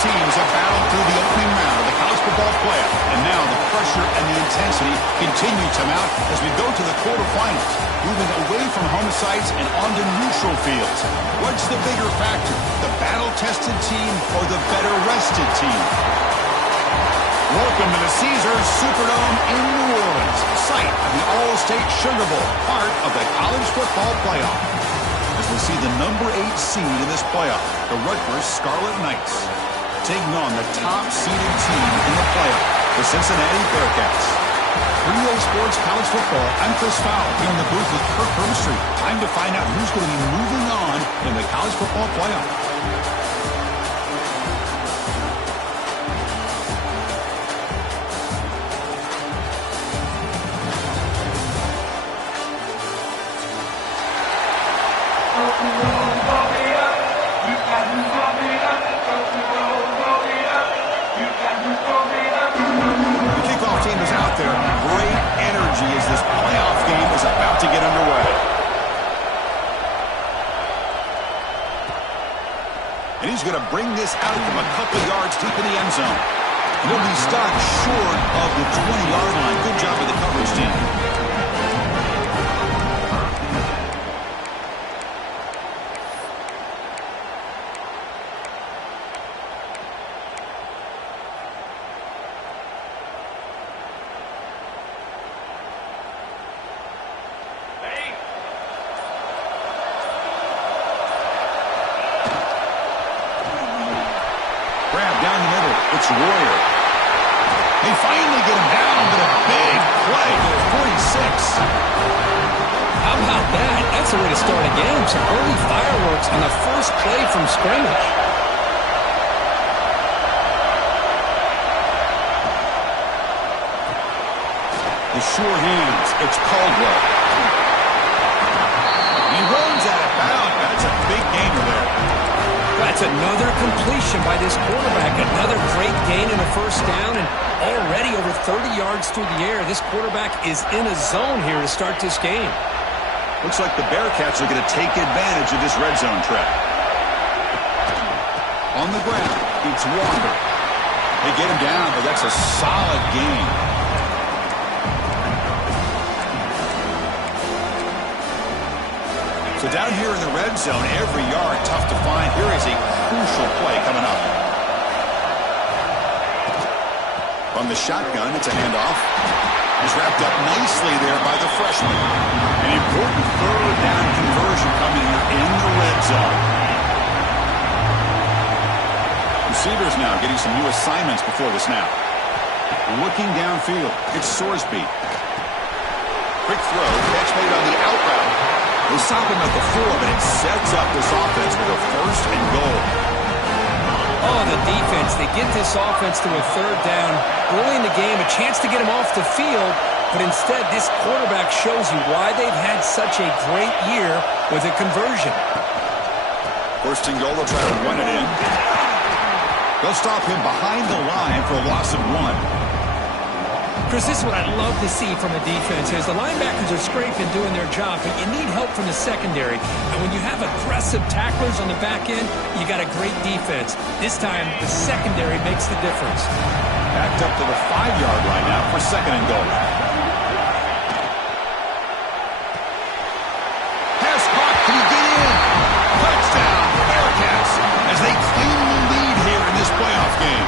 teams have battled through the opening round of the college football playoff, and now the pressure and the intensity continue to mount as we go to the quarterfinals, moving away from home sites and onto neutral fields. What's the bigger factor, the battle-tested team or the better-rested team? Welcome to the Caesars Superdome in New Orleans, site of the All-State Sugar Bowl, part of the college football playoff. As we see the number 8 seed in this playoff, the Rutgers Scarlet Knights, taking on the top-seeded team in the playoff, the Cincinnati Bearcats. 3A Sports College Football, I'm Chris Fowler, here in the booth with Kirk Herbstreit. Time to find out who's going to be moving on in the college football playoff. And he's going to bring this out from a couple yards deep in the end zone. And he'll be stopped short of the 20-yard line. Good job of the coverage team. Warrior. They finally get him down, but a big play for 46. How about that? That's a way to start a game. Some early fireworks on the first play from scrimmage. The sure hands. It's Caldwell. He runs out of bounds. That's a big gainer there. That's another completion by this quarterback. Another great gain in a first down, and already over 30 yards through the air. This quarterback is in a zone here to start this game. Looks like the Bearcats are going to take advantage of this red zone trap. On the ground, it's Wander. They get him down, but that's a solid gain. So down here in the red zone, every yard tough to find. Here is a crucial play coming up. From the shotgun, it's a handoff. It's wrapped up nicely there by the freshman. An important third down conversion coming here in the red zone. Receivers now getting some new assignments before the snap. Looking downfield, it's Sorsby. Quick throw, catch made on the out route. They stop him at the 4, but it sets up this offense with a first and goal. Oh, the defense. They get this offense to a third down early in the game, a chance to get him off the field, but instead this quarterback shows you why they've had such a great year with a conversion. First and goal, they'll try to run it in. They'll stop him behind the line for a loss of 1. Chris, this is what I'd love to see from a defense is the linebackers are scraping, doing their job, but you need help from the secondary. And when you have aggressive tacklers on the back end, you got a great defense. This time, the secondary makes the difference. Backed up to the 5-yard line now for second and goal. Pass caught. Can he get in? Touchdown, Bearcats, as they claim the lead here in this playoff game.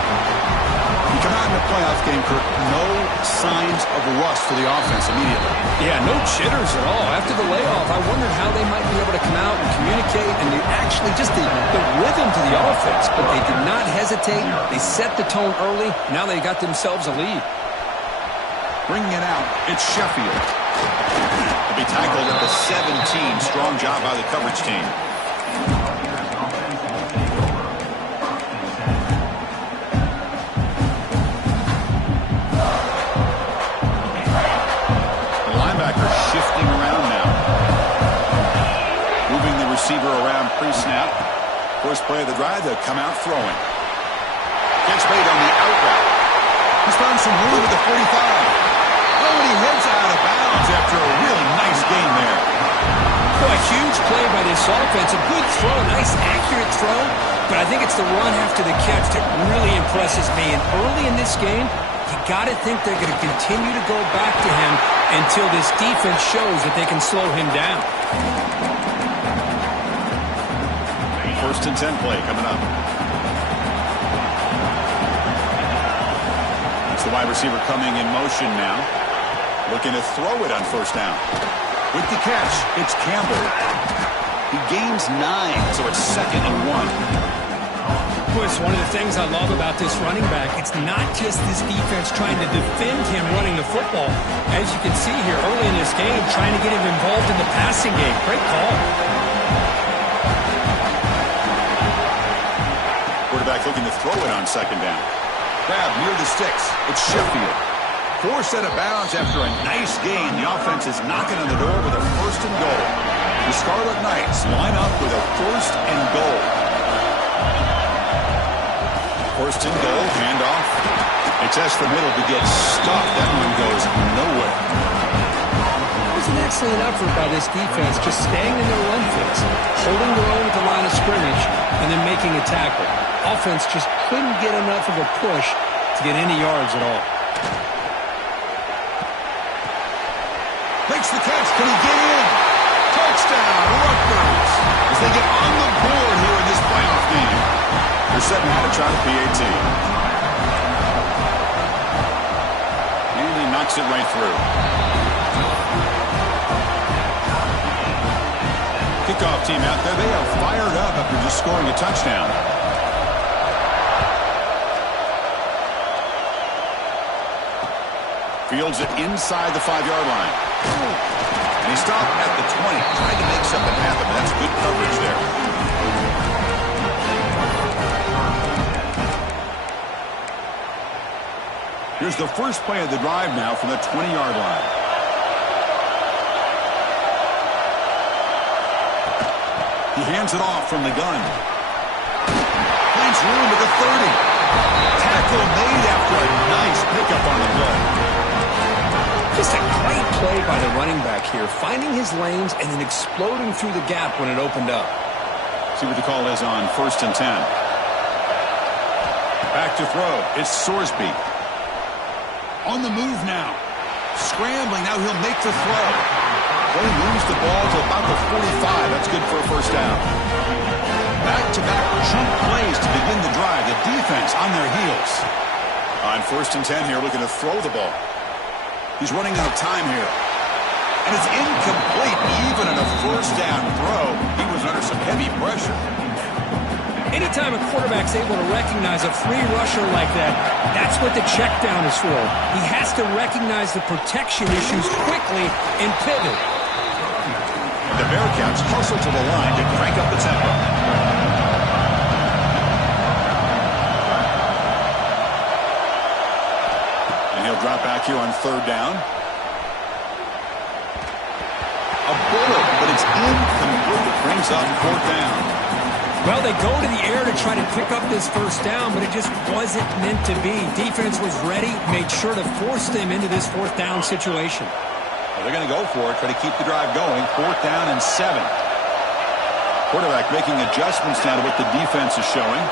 You come out in the playoff game, Kirk, no signs of rust for the offense immediately. Yeah, no jitters at all. After the layoff, I wondered how they might be able to come out and communicate and actually just the rhythm to the offense. But they did not hesitate. They set the tone early. Now they got themselves a lead. Bringing it out, it's Sheffield. They'll be tackled at the 17. Strong job by the coverage team. Shifting around now. Moving the receiver around pre-snap. First play of the drive, they'll come out throwing. Gets made on the out route. He's found some room at the 45. Oh, and he heads out of bounds after a really nice gain there. Boy, a huge play by this offense. A good throw, nice accurate throw. but I think it's the run after the catch that really impresses me. And early in this game, you got to think they're going to continue to go back to him until this defense shows that they can slow him down. First and 10 play coming up. It's the wide receiver coming in motion now. Looking to throw it on first down. With the catch, it's Campbell. He gains 9, so it's 2nd and 1. Boy, it's one of the things I love about this running back. It's not just this defense trying to defend him running the football. As you can see here early in this game, trying to get him involved in the passing game. Great call. Quarterback looking to throw it on 2nd down. Grab near the sticks. It's Sheffield. Forced out of bounds after a nice gain. The offense is knocking on the door with a 1st and goal. The Scarlet Knights line up with a 1st and goal. 1st and goal, handoff. They test the middle to get stuffed. That one goes nowhere. It was an excellent effort by this defense, just staying in their run fits, holding their own at the line of scrimmage, and then making a tackle. Offense just couldn't get enough of a push to get any yards at all. Makes the catch. Can he get in? Touchdown, Rutgers. As they get on the board here in this playoff game. They're setting out to try the PAT. And he knocks it right through. Kickoff team out there. They are fired up after just scoring a touchdown. Fields it inside the 5-yard line. And he stopped at the 20. Trying to make something happen. That's good coverage there. Here's the first play of the drive now from the 20-yard line. He hands it off from the gun. Finds room at the 30. Tackle made after a nice pickup on the play. Just a great play by the running back here, finding his lanes and then exploding through the gap when it opened up. See what the call is on 1st and 10. Back to throw. It's Sorsby. On the move now. Scrambling. Now he'll make the throw. Well, he moves the ball to about the 45. That's good for a 1st down. Back-to-back chunk plays to begin the drive. The defense on their heels. On 1st and 10 here, looking to throw the ball. He's running out of time here. And it's incomplete. Even in a 1st down throw, he was under some heavy pressure. Anytime a quarterback's able to recognize a free rusher like that, that's what the check down is for. He has to recognize the protection issues quickly and pivot. The Bearcats hustle to the line to crank up the tempo. And he'll drop back here on 3rd down. A bullet, but it's incomplete. Brings up 4th down. Well, they go to the air to try to pick up this 1st down, but it just wasn't meant to be. Defense was ready, made sure to force them into this 4th down situation. Well, they're going to go for it, try to keep the drive going. 4th down and 7. Quarterback making adjustments now to what the defense is showing.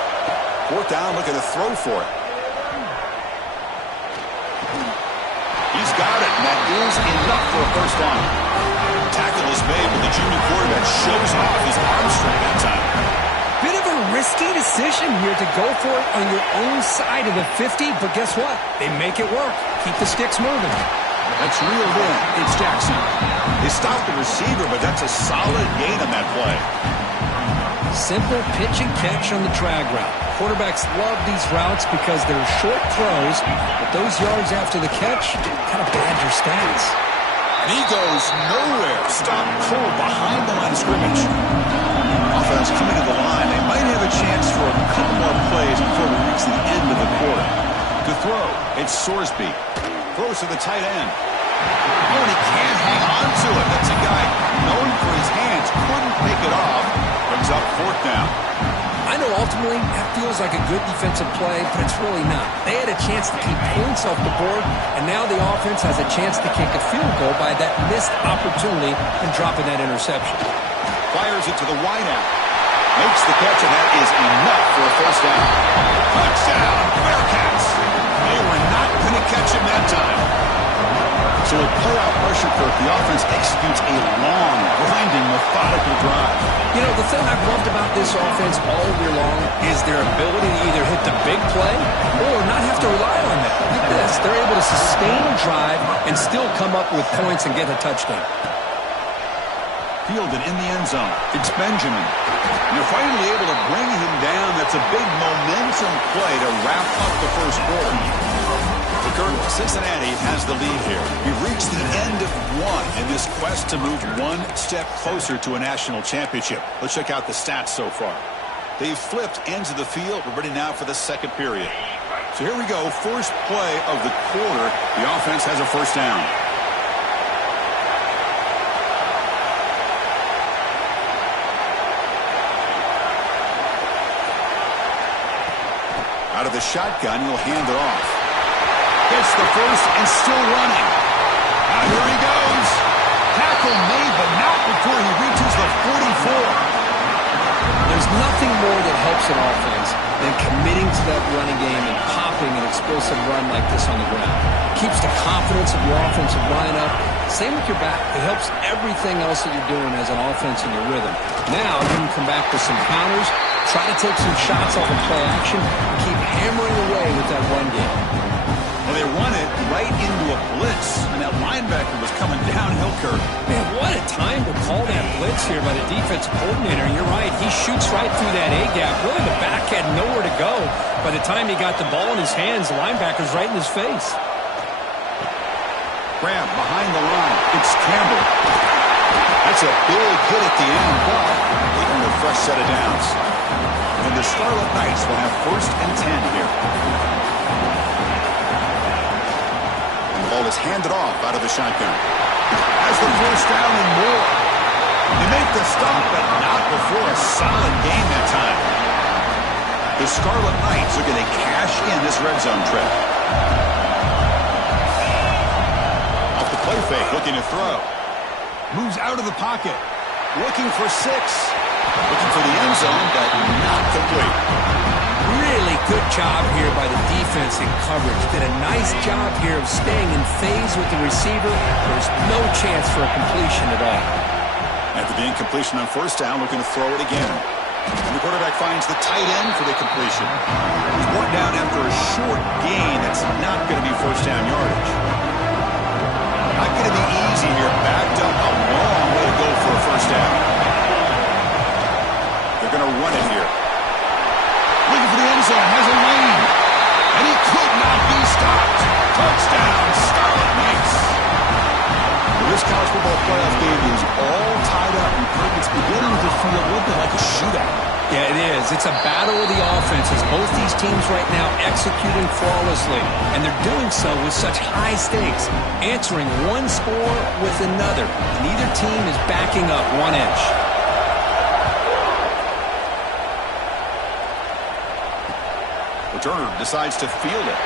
4th down, looking to throw for it. He's got it, and that is enough for a 1st down. Tackle is made, but the junior quarterback shows off his arm strength that time. Bit of a risky decision here to go for it on your own side of the 50, but guess what? They make it work. Keep the sticks moving. That's reeled in. It's Jackson. They stopped the receiver, but that's a solid gain on that play. Simple pitch and catch on the drag route. Quarterbacks love these routes because they're short throws, but those yards after the catch kind of pad your stats. And he goes nowhere. Stop pull behind the line of scrimmage. Offense coming to the line. They might have a chance for a couple more plays before we reach the end of the quarter. To throw, it's Sorsby. Throws to the tight end. Oh, and he can't hang on to it. That's a guy known for his hands. Couldn't pick it off. Brings up 4th down. I know ultimately that feels like a good defensive play, but it's really not. They had a chance to keep points off the board, and now the offense has a chance to kick a field goal by that missed opportunity and dropping that interception. Fires it to the wideout. Makes the catch, and that is enough for a first down. Touchdown, Bearcats. They were not going to catch him that time. So with playoff pressure, Kirk, the offense executes a long, grinding, methodical drive. You know, the thing I've loved about this offense all year long is their ability to either hit the big play or not have to rely on that. Like this, they're able to sustain a drive and still come up with points and get a touchdown. Fielded in the end zone. It's Benjamin. You're finally able to bring him down. That's a big momentum play to wrap up the first quarter. Cincinnati has the lead here. We've reached the end of one in this quest to move one step closer to a national championship. Let's check out the stats so far. They've flipped ends of the field. We're ready now for the second period. So here we go. First play of the quarter. The offense has a first down. Out of the shotgun, he'll hand it off. Gets the first and still running. Now here he goes. Tackle made, but not before he reaches the 44. There's nothing more that helps an offense than committing to that running game and popping an explosive run like this on the ground. It keeps the confidence of your offensive line up. Same with your back. It helps everything else that you're doing as an offense in your rhythm. Now you can come back with some counters, try to take some shots off of play action, and keep hammering away with that run game. Well, they run it right into a blitz, and that linebacker was coming downhill, Kirk. Man, what a time to call that blitz here by the defensive coordinator. And you're right, he shoots right through that A-gap. Really, the back had nowhere to go. By the time he got the ball in his hands, the linebacker's right in his face. Grab behind the line. It's Campbell. That's a big hit at the end, but they earn a fresh set of downs. And the Scarlet Knights will have 1st and 10 here. Ball is handed off out of the shotgun. Has the first down and more. They make the stop, but not before a solid game that time. The Scarlet Knights are going to cash in this red zone trip. Off the play fake, looking to throw. Moves out of the pocket. Looking for 6. Looking for the end zone, but not complete. Really good job here by the defense in coverage. Did a nice job here of staying in phase with the receiver. There's no chance for a completion at all. After the incompletion on first down, looking to throw it again. And the quarterback finds the tight end for the completion. He's brought down after a short gain. That's not going to be first down yardage. Not going to be easy here. Backed up a long way to go for a first down. They're going to run it here. Looking for the end zone, has a lane, and he could not be stopped. Touchdown, Scarlet Knights. This college football playoff game is all tied up, and it's beginning to feel a little bit like a shootout. Yeah, it is. It's a battle of the offenses. Both these teams right now executing flawlessly, and they're doing so with such high stakes, answering one score with another. Neither team is backing up 1 inch. Turner decides to field it.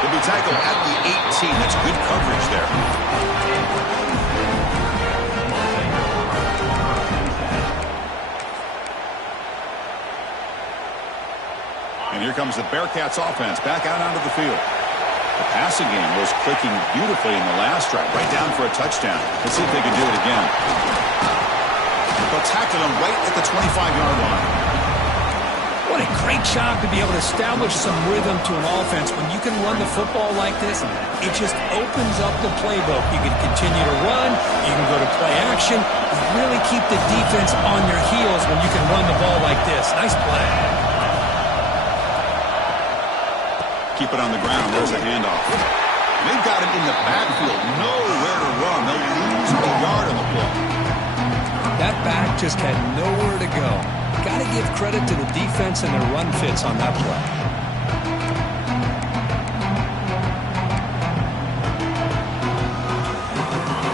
He'll be tackled at the 18. That's good coverage there. And here comes the Bearcats offense back out onto the field. The passing game was clicking beautifully in the last drive, right down for a touchdown. Let's see if they can do it again. They'll tackle him right at the 25-yard line. What a great job to be able to establish some rhythm to an offense. When you can run the football like this, it just opens up the playbook. You can continue to run. You can go to play action. You really keep the defense on your heels when you can run the ball like this. Nice play. Keep it on the ground. There's a handoff. They've got him in the backfield. Nowhere to run. They'll lose a yard on the play. That back just had nowhere to go. Got to give credit to the defense and their run fits on that play.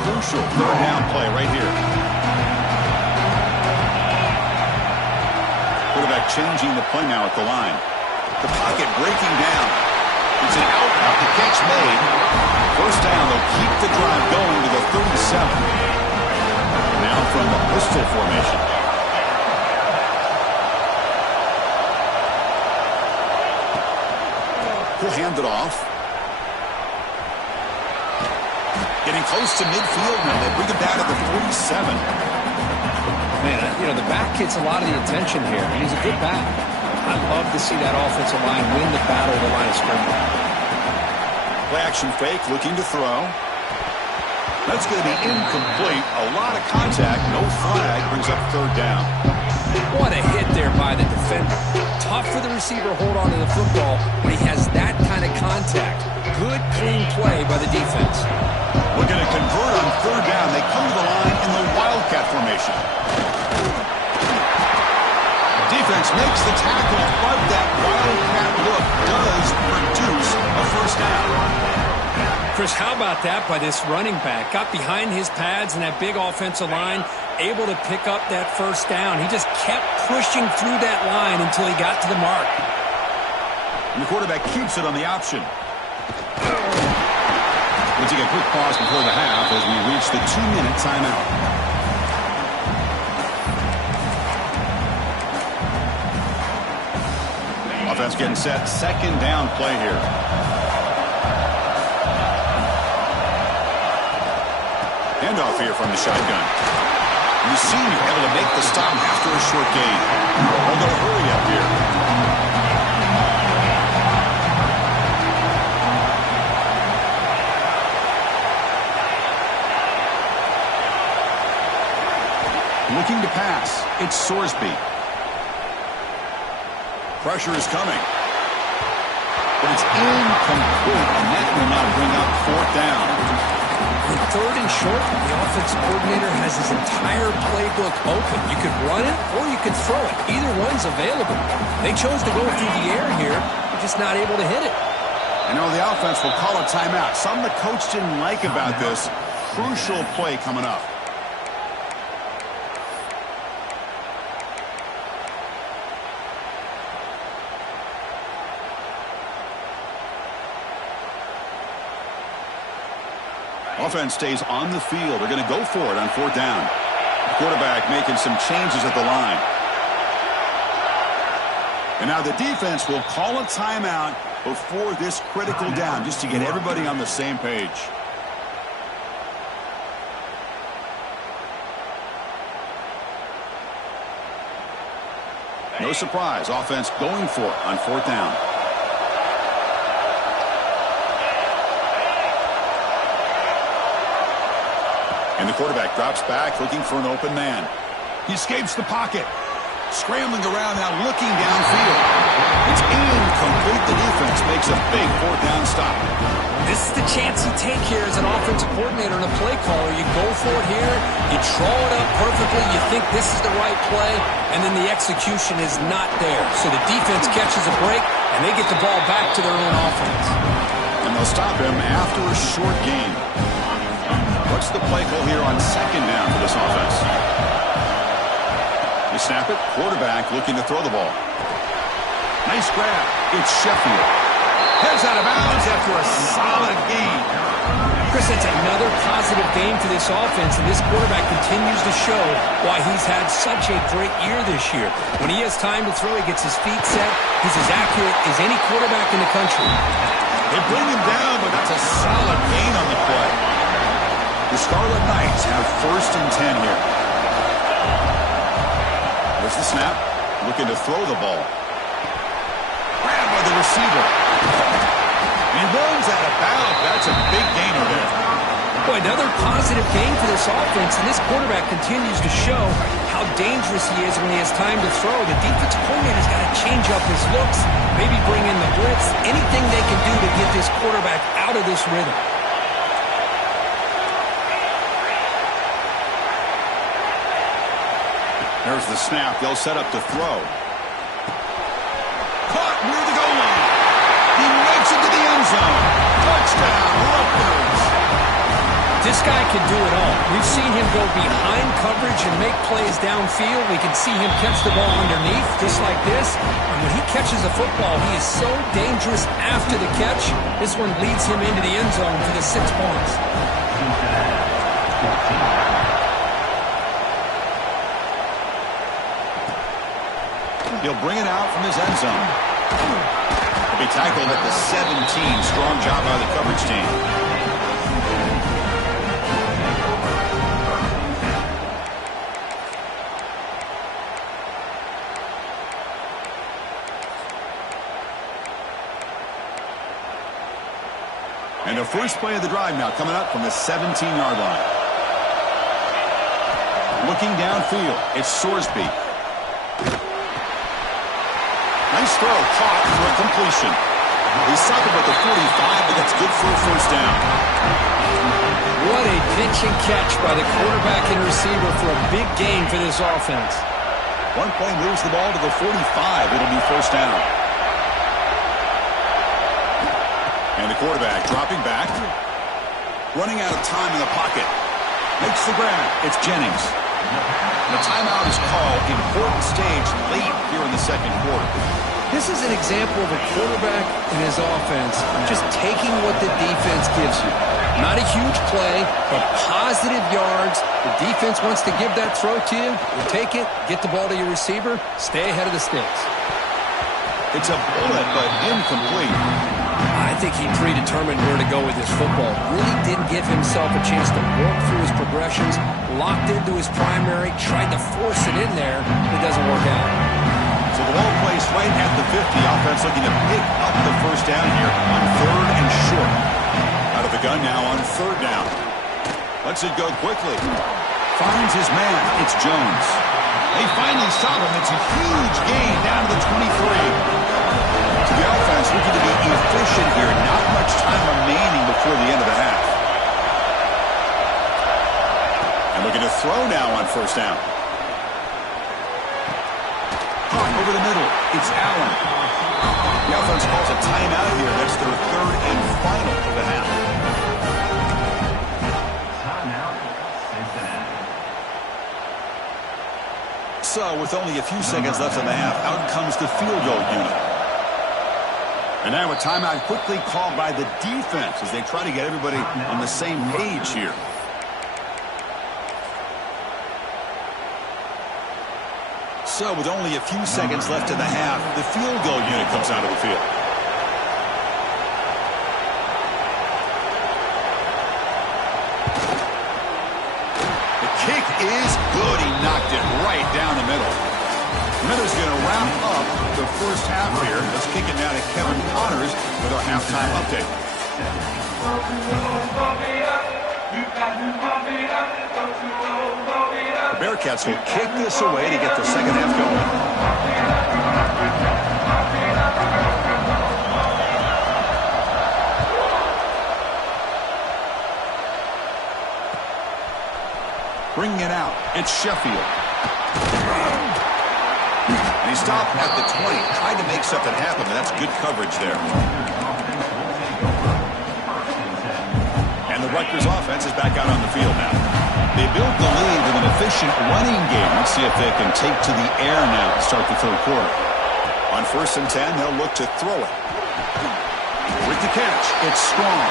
Crucial 3rd down play right here. Quarterback changing the play now at the line. The pocket breaking down. It's an out route. The catch made. First down. They'll keep the drive going to the 37. Now from the pistol formation. will hand it off. Getting close to midfield now. They bring it down to the 47. Man, you know, the back gets a lot of the attention here, and he's a good back. I'd love to see that offensive line win the battle of the line of scrimmage. Play action fake, looking to throw. That's going to be incomplete. A lot of contact, no flag, brings up third down. What a hit there by the defender. Tough for the receiver to hold on to the football when he has that kind of contact. Good, clean play by the defense. Looking to convert on third down. They come to the line in the Wildcat formation. Defense makes the tackle, but that Wildcat look does produce a first down. Chris, how about that by this running back? Got behind his pads and that big offensive line, able to pick up that first down. He just kept pushing through that line until he got to the mark. And the quarterback keeps it on the option. We'll take a quick pause before the half as we reach the 2-minute timeout. Offense getting set. Second down play here. Handoff here from the shotgun. You see you're able to make the stop after a short gain. We'll go hurry up here. Looking to pass. It's Sorsby. Pressure is coming. But it's incomplete, and that will now bring up fourth down. On third and short, the offensive coordinator has his entire playbook open. You could run it or you could throw it. Either one's available. They chose to go through the air here. They're just not able to hit it. I know the offense will call a timeout. Something the coach didn't like about this. Crucial play coming up. Offense stays on the field. They're going to go for it on fourth down. The quarterback making some changes at the line. And now the defense will call a timeout before this critical down just to get everybody on the same page. No surprise. Offense going for it on fourth down. And the quarterback drops back, looking for an open man. He escapes the pocket. Scrambling around now, looking downfield. It's incomplete. The defense makes a big fourth down stop. This is the chance you take here as an offensive coordinator and a play caller. You go for it here. You draw it up perfectly. You think this is the right play, and then the execution is not there. So the defense catches a break, and they get the ball back to their own offense. And they'll stop him after a short gain. What's the play call here on second down for this offense? You snap it. Quarterback looking to throw the ball. Nice grab. It's Sheffield. Heads out of bounds after a solid gain. Chris, it's another positive game for this offense, and this quarterback continues to show why he's had such a great year this year. When he has time to throw, he gets his feet set. He's as accurate as any quarterback in the country. They bring him down, but that's a solid gain on the play. The Scarlet Knights have first and 10 here. There's the snap. Looking to throw the ball. Grabbed by the receiver. He runs out of bounds. That's a big gainer there. Boy, another positive game for this offense, and this quarterback continues to show how dangerous he is when he has time to throw. The defensive coordinator's got to change up his looks, maybe bring in the blitz, anything they can do to get this quarterback out of this rhythm. There's the snap. They'll set up to throw. Caught near the goal line. He makes it to the end zone. Touchdown, Rutgers. This guy can do it all. We've seen him go behind coverage and make plays downfield. We can see him catch the ball underneath, just like this. And when he catches a football, he is so dangerous after the catch. This one leads him into the end zone for the 6 points. He'll bring it out from his end zone. A He tackled at the 17. Strong job by the coverage team. And the first play of the drive now coming up from the 17-yard line. Looking downfield, it's Sorsby. Nice throw, caught for a completion. He stopped him at the 45, but that's good for a first down. What a pitch and catch by the quarterback and receiver for a big gain for this offense. One play moves the ball to the 45. It'll be first down. And the quarterback dropping back. Running out of time in the pocket. Makes the grab. It's Jennings. The timeout is called. Important stage late here in the second quarter. This is an example of a quarterback and his offense just taking what the defense gives you. Not a huge play, but positive yards. The defense wants to give that throw to you. You take it, get the ball to your receiver, stay ahead of the sticks. It's a bullet, but incomplete. I think he predetermined where to go with his football. Really didn't give himself a chance to work through his progressions, locked into his primary, tried to force it in there, but it doesn't work out. So the ball placed right at the 50. Offense looking to pick up the first down here on 3rd and short. Out of the gun now on 3rd down. Lets it go quickly. Finds his man. It's Jones. They finally stop him. It's a huge gain down to the 23. So the offense looking to be efficient here. Not much time remaining before the end of the half. And looking to throw now on first down. Over the middle, it's Allen. The offense calls a timeout here. That's their 3rd and final of the half. Timeout, Cincinnati. So, with only a few seconds left in the half, out comes the field goal unit. And now a timeout quickly called by the defense as they try to get everybody on the same page here. So, with only a few seconds left in the half, the field goal unit comes out of the field. The kick is good. He knocked it right down the middle. Miller's going to wrap up the first half here. Let's kick it now to Kevin Connors with our halftime update. The Bearcats will kick this away to get the second half going. Bringing it out, it's Sheffield. And he stopped at the 20, tried to make something happen, but that's good coverage there. And the Rutgers offense is back out on the field now. They built the lead with an efficient running game. Let's see if they can take to the air now to start the third quarter. On 1st and 10, they'll look to throw it. With the catch, it's Strong.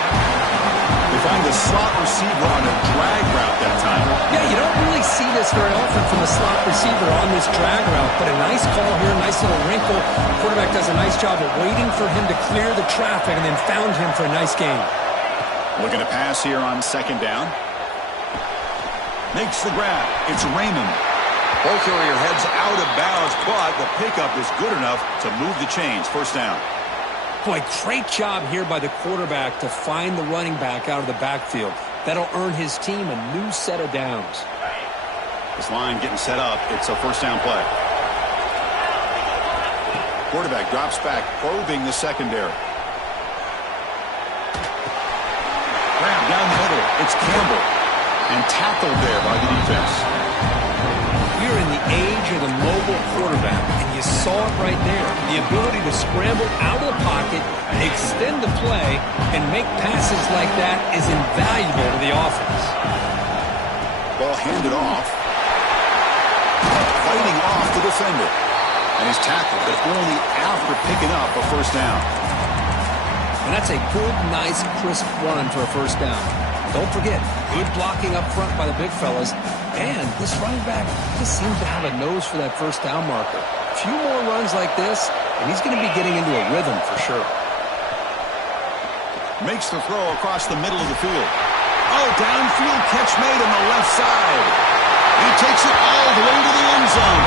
They find the slot receiver on a drag route that time. Yeah, you don't really see this very often from a slot receiver on this drag route, but a nice call here, nice little wrinkle. The quarterback does a nice job of waiting for him to clear the traffic and then found him for a nice gain. Looking to pass here on 2nd down. Makes the grab. It's Raymond. Ball carrier heads out of bounds, but the pickup is good enough to move the chains. First down. Boy, great job here by the quarterback to find the running back out of the backfield. That'll earn his team a new set of downs. This line getting set up. It's a first down play. Quarterback drops back, probing the secondary. Grab down the middle. It's Campbell. And tackled there by the defense. We're in the age of the mobile quarterback, and you saw it right there. The ability to scramble out of the pocket, extend the play, and make passes like that is invaluable to the offense. Ball handed off. Fighting off the defender. And he's tackled, but only after picking up a first down. And that's a good, nice, crisp run for a first down. Don't forget, good blocking up front by the big fellas. And this running back just seems to have a nose for that first down marker. A few more runs like this, and he's going to be getting into a rhythm for sure. Makes the throw across the middle of the field. Oh, downfield catch made on the left side. He takes it all the way to the end zone.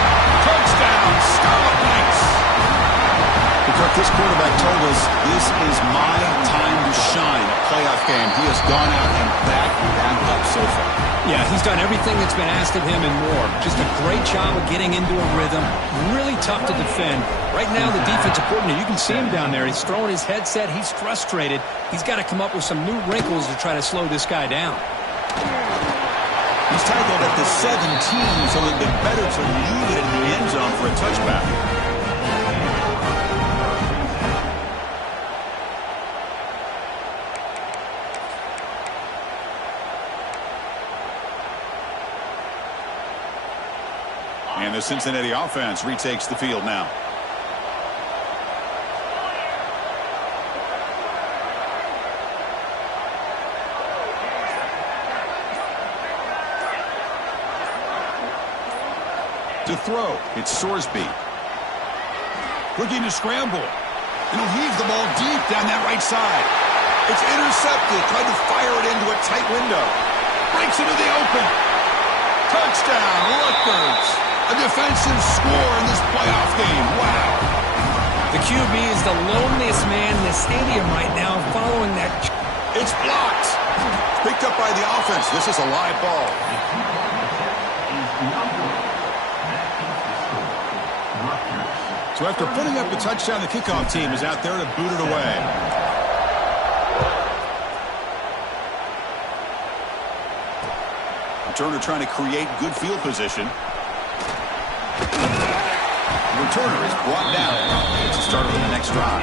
Touchdown, Scarlet Knights. Because this quarterback told us this is my time to shine playoff game. He has gone out and backed that up so far. Yeah, he's done everything that's been asked of him and more. Just a great job of getting into a rhythm. Really tough to defend. Right now, the defensive coordinator, you can see him down there. He's throwing his headset. He's frustrated. He's got to come up with some new wrinkles to try to slow this guy down. He's tackled at the 17, so it would have been better to leave it in the end zone for a touchback. And the Cincinnati offense retakes the field now. To throw, it's Sorsby. Looking to scramble. And he'll heave the ball deep down that right side. It's intercepted. Tried to fire it into a tight window. Breaks into the open. Touchdown, Rutgers. A defensive score in this playoff game. Wow. The QB is the loneliest man in the stadium right now following that. It's blocked. Picked up by the offense. This is a live ball. So after putting up the touchdown, the kickoff team is out there to boot it away. Returner trying to create good field position. The returner is brought down. It's a start on the next drive.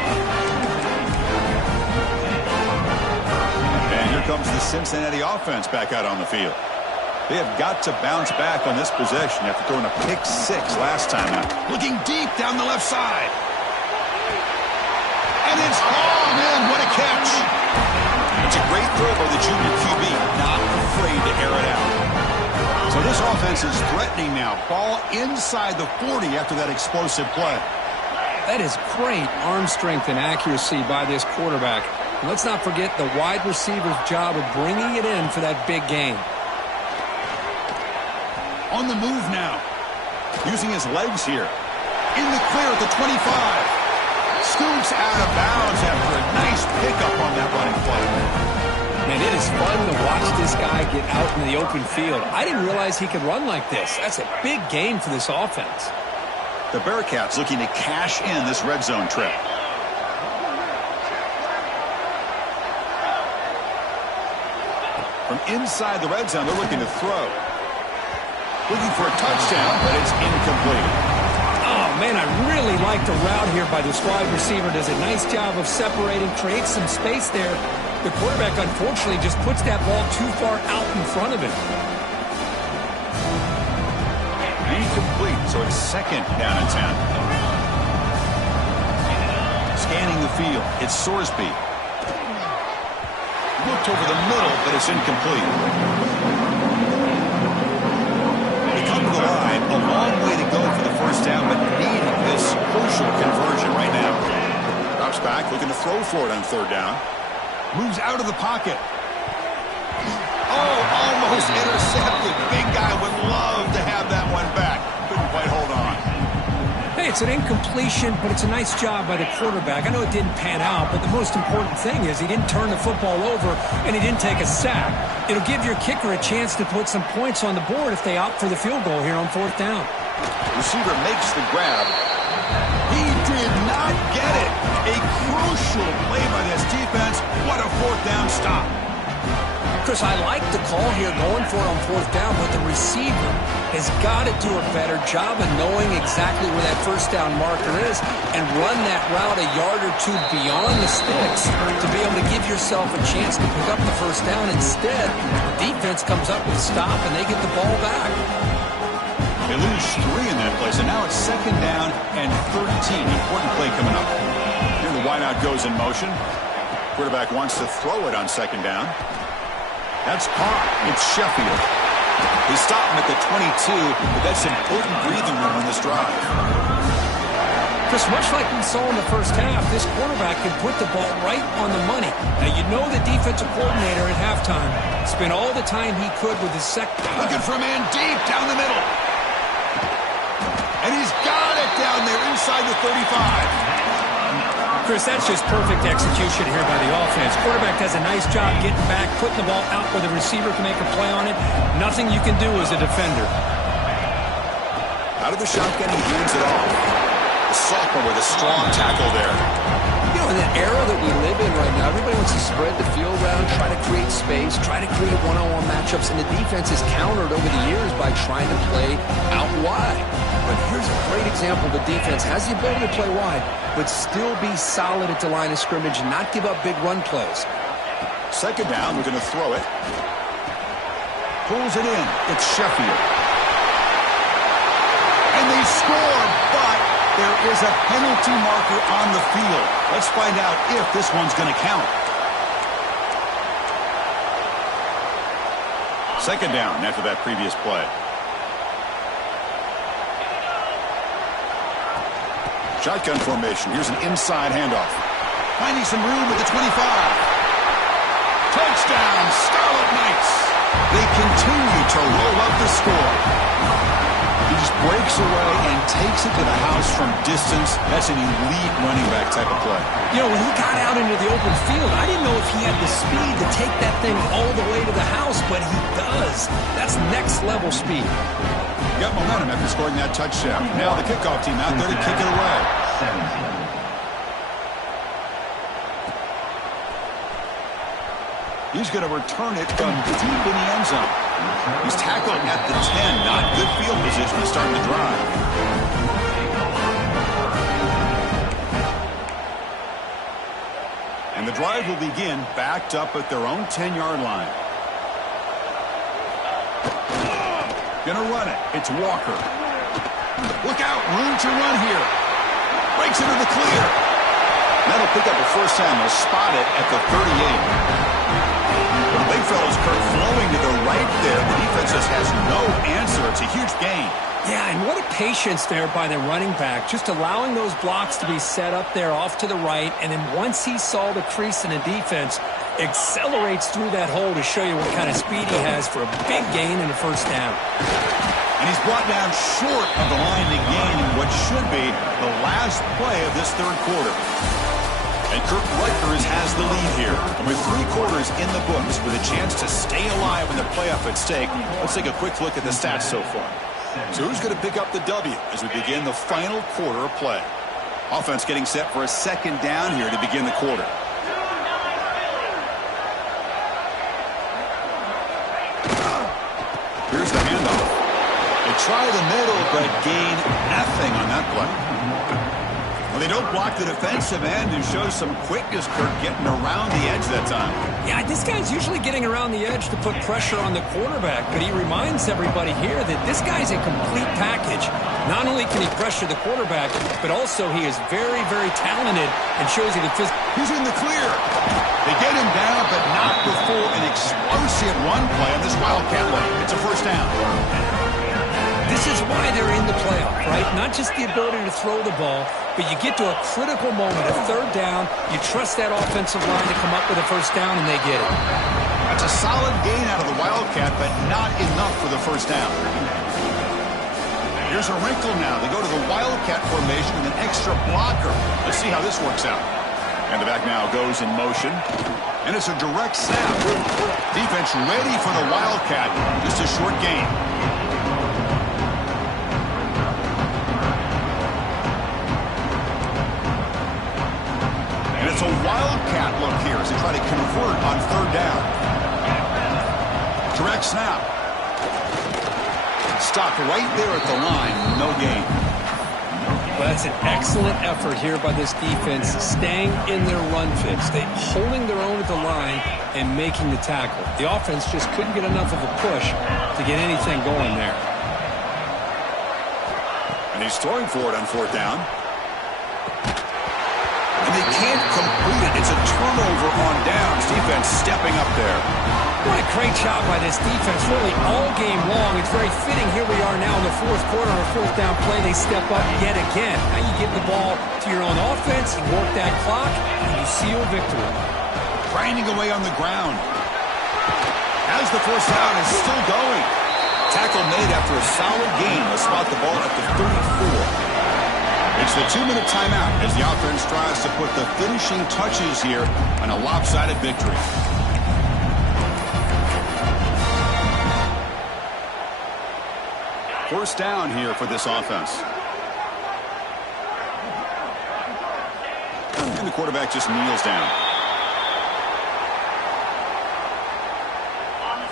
And here comes the Cincinnati offense back out on the field. They have got to bounce back on this possession after throwing a pick six last time out. Looking deep down the left side. And it's hauled in. What a catch. It's a great throw by the junior QB. Not afraid to air it out. So this offense is threatening now. Ball inside the 40 after that explosive play. That is great arm strength and accuracy by this quarterback. And let's not forget the wide receiver's job of bringing it in for that big game. On the move now. Using his legs here. In the clear at the 25. Scoots out of bounds after a nice pickup on that running play. And it is fun to watch this guy get out in the open field. I didn't realize he could run like this. That's a big game for this offense. The Bearcats looking to cash in this red zone trip. From inside the red zone, they're looking to throw. Looking for a touchdown, but it's incomplete. Oh, man, I really like the route here by this wide receiver. Does a nice job of separating, creates some space there. The quarterback, unfortunately, just puts that ball too far out in front of him. Incomplete, so it's second down and 10. Scanning the field, it's Sorsby. Looked over the middle, but it's incomplete. They come to the line, a long way to go for the first down, but need this crucial conversion right now. Drops back, looking to throw for it on third down. Moves out of the pocket. Oh, almost intercepted. Big guy would love to have that one back. Couldn't quite hold on. Hey, it's an incompletion, but it's a nice job by the quarterback. I know it didn't pan out, but the most important thing is he didn't turn the football over and he didn't take a sack. It'll give your kicker a chance to put some points on the board if they opt for the field goal here on fourth down. Receiver makes the grab. He did not get it. A crucial play by this defense. What a fourth down stop. Chris, I like the call here going for it on fourth down, but the receiver has got to do a better job of knowing exactly where that first down marker is and run that route a yard or two beyond the sticks to be able to give yourself a chance to pick up the first down. Instead, the defense comes up with a stop and they get the ball back. They lose 3 in that play, so now it's second down and 13. Important play coming up. Here the wideout goes in motion. Quarterback wants to throw it on second down. That's caught. It's Sheffield. They stop him at the 22, but that's important breathing room on this drive. Chris, much like we saw in the first half, this quarterback can put the ball right on the money. Now, you know the defensive coordinator at halftime spent all the time he could with his second. Looking for a man deep down the middle. And he's got it down there inside the 35. Chris, that's just perfect execution here by the offense. Quarterback does a nice job getting back, putting the ball out where the receiver can make a play on it. Nothing you can do as a defender. Out of the shotgun, he hands it off. The sophomore with a strong tackle there. You know, in the era that we live in right now, everybody wants to spread the field around, try to create space, try to create one-on-one matchups, and the defense is countered over the years by trying to play out wide. But here's a great example. The defense has the ability to play wide, but still be solid at the line of scrimmage and not give up big run plays. Second down, we're going to throw it. Pulls it in. It's Sheffield. And they score, but there is a penalty marker on the field. Let's find out if this one's going to count. Second down after that previous play. Shotgun formation. Here's an inside handoff. Finding some room at the 25. Touchdown, Scarlet Knights. They continue to roll up the score. He just breaks away and takes it to the house from distance. That's an elite running back type of play. You know, when he got out into the open field, I didn't know if he had the speed to take that thing all the way to the house, but he does. That's next level speed. Got momentum after scoring that touchdown. Now the kickoff team out there to kick it away. He's going to return it from deep in the end zone. He's tackled at the 10. Not good field position to start the drive. And the drive will begin backed up at their own 10-yard line. Gonna run it. It's Walker. Look out. Room to run here. Breaks into the clear. That'll pick up a first down. They'll spot it at the 38. The big fellow's Kurt flowing to the right there. The defense just has no answer. It's a huge gain. Yeah, and what a patience there by the running back. Just allowing those blocks to be set up there off to the right. And then once he saw the crease in the defense, accelerates through that hole to show you what kind of speed he has for a big gain and a first down. And he's brought down short of the line to gain in what should be the last play of this third quarter. And Rutgers has the lead here. And with 3 quarters in the books with a chance to stay alive in the playoff at stake, let's take a quick look at the stats so far. So who's going to pick up the W as we begin the final quarter of play? Offense getting set for a second down here to begin the quarter. Here's the handoff. They try the middle, but gain nothing on that play. Well, they don't block the defensive end and show some quickness, Kirk, getting around the edge that time. Yeah, this guy's usually getting around the edge to put pressure on the quarterback, but he reminds everybody here that this guy's a complete package. Not only can he pressure the quarterback, but also he is very, very talented and shows you the physical. He's in the clear. They get him down, but not before an explosive run play on this Wildcat leg. It's a first down. This is why they're in the playoff, right? Not just the ability to throw the ball, but you get to a critical moment, a third down, you trust that offensive line to come up with a first down, and they get it. That's a solid gain out of the Wildcat, but not enough for the first down. Here's a wrinkle now. They go to the Wildcat formation with an extra blocker. Let's see how this works out. And the back now goes in motion. And it's a direct snap. Defense ready for the Wildcat. Just a short gain. And it's a Wildcat look here as they try to convert on third down. Direct snap. Stopped right there at the line. No gain. Well, that's an excellent effort here by this defense, staying in their run fix. They holding their own at the line and making the tackle. The offense just couldn't get enough of a push to get anything going there. And he's throwing for it on fourth down. And they can't complete it. It's a turnover on downs. Defense stepping up there. What a great job by this defense, really all game long. It's very fitting. Here we are now in the fourth quarter. On a fourth down play, they step up yet again. Now you give the ball to your own offense, you work that clock, and you seal victory. Grinding away on the ground. As the first down is still going. Tackle made after a solid gain. They'll spot the ball at the 34. It's the 2-minute timeout as the offense tries to put the finishing touches here on a lopsided victory. First down here for this offense. And the quarterback just kneels down.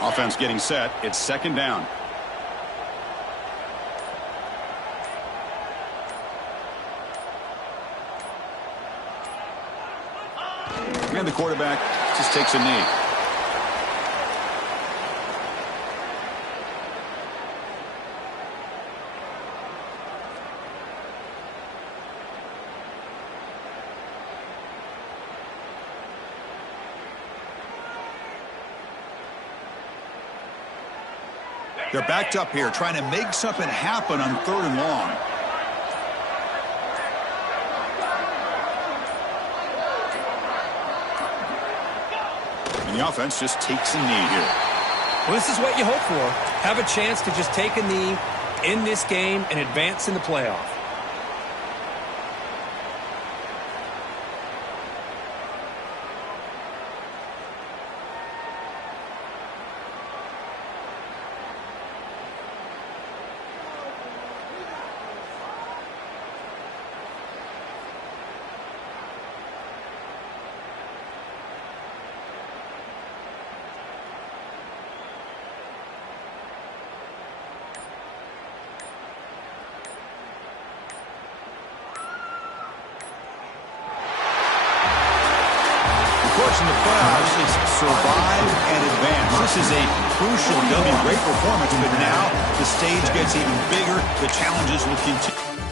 Offense getting set. It's second down. And the quarterback just takes a knee. They're backed up here, trying to make something happen on 3rd and long. And the offense just takes a knee here. Well, this is what you hope for. Have a chance to just take a knee in this game and advance in the playoff. In the playoffs, it's survive and advance. This is a crucial W. Great performance, but now the stage gets even bigger. The challenges will continue.